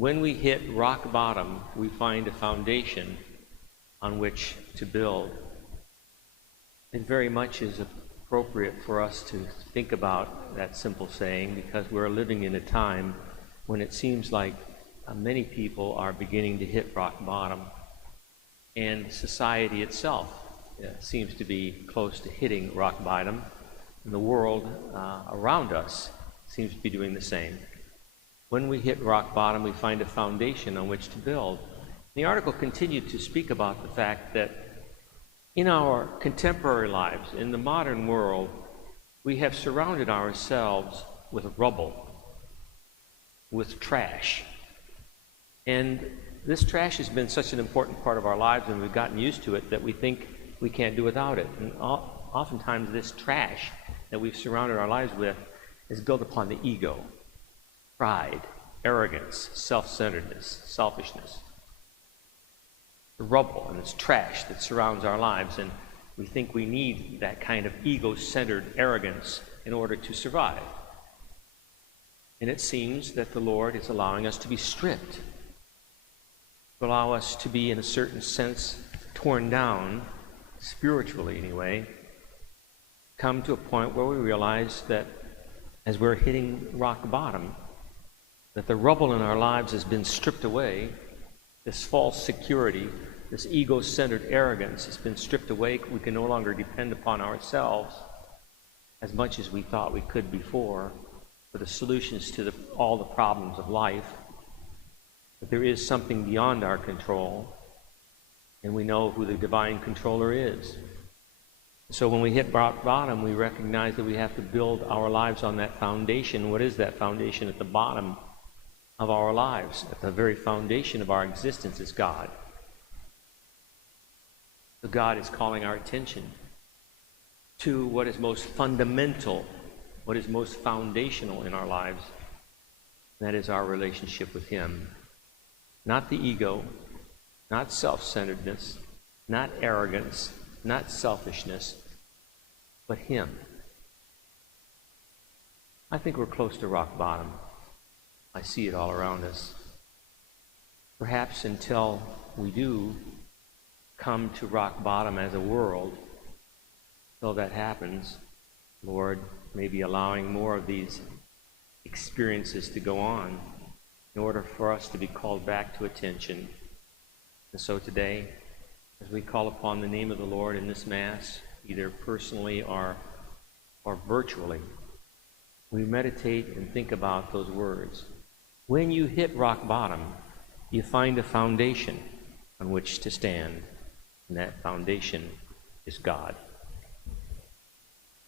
When we hit rock bottom, we find a foundation on which to build. It very much is appropriate for us to think about that simple saying, because we're living in a time when it seems like many people are beginning to hit rock bottom, and society itself seems to be close to hitting rock bottom, and the world around us seems to be doing the same. When we hit rock bottom, we find a foundation on which to build. The article continued to speak about the fact that in our contemporary lives, in the modern world, we have surrounded ourselves with rubble, with trash. And this trash has been such an important part of our lives, and we've gotten used to it that we think we can't do without it. And oftentimes this trash that we've surrounded our lives with is built upon the ego, pride, arrogance, self-centeredness, selfishness. The rubble and this trash that surrounds our lives, and we think we need that kind of ego-centered arrogance in order to survive. And it seems that the Lord is allowing us to be stripped, to allow us to be, in a certain sense, torn down, spiritually anyway, come to a point where we realize that as we're hitting rock bottom, that the rubble in our lives has been stripped away. This false security, this ego-centered arrogance has been stripped away. We can no longer depend upon ourselves as much as we thought we could before for the solutions to all the problems of life. But there is something beyond our control, and we know who the divine controller is. So when we hit rock bottom, we recognize that we have to build our lives on that foundation. What is that foundation? At the bottom of our lives, at the very foundation of our existence, is God. So God is calling our attention to what is most fundamental, what is most foundational in our lives. That is our relationship with Him. Not the ego, not self-centeredness, not arrogance, not selfishness, but Him. I think we're close to rock bottom. I see it all around us. Perhaps until we do come to rock bottom as a world, until that happens, Lord may be allowing more of these experiences to go on in order for us to be called back to attention. And so today, as we call upon the name of the Lord in this Mass, either personally or virtually, we meditate and think about those words. When you hit rock bottom, you find a foundation on which to stand, and that foundation is God.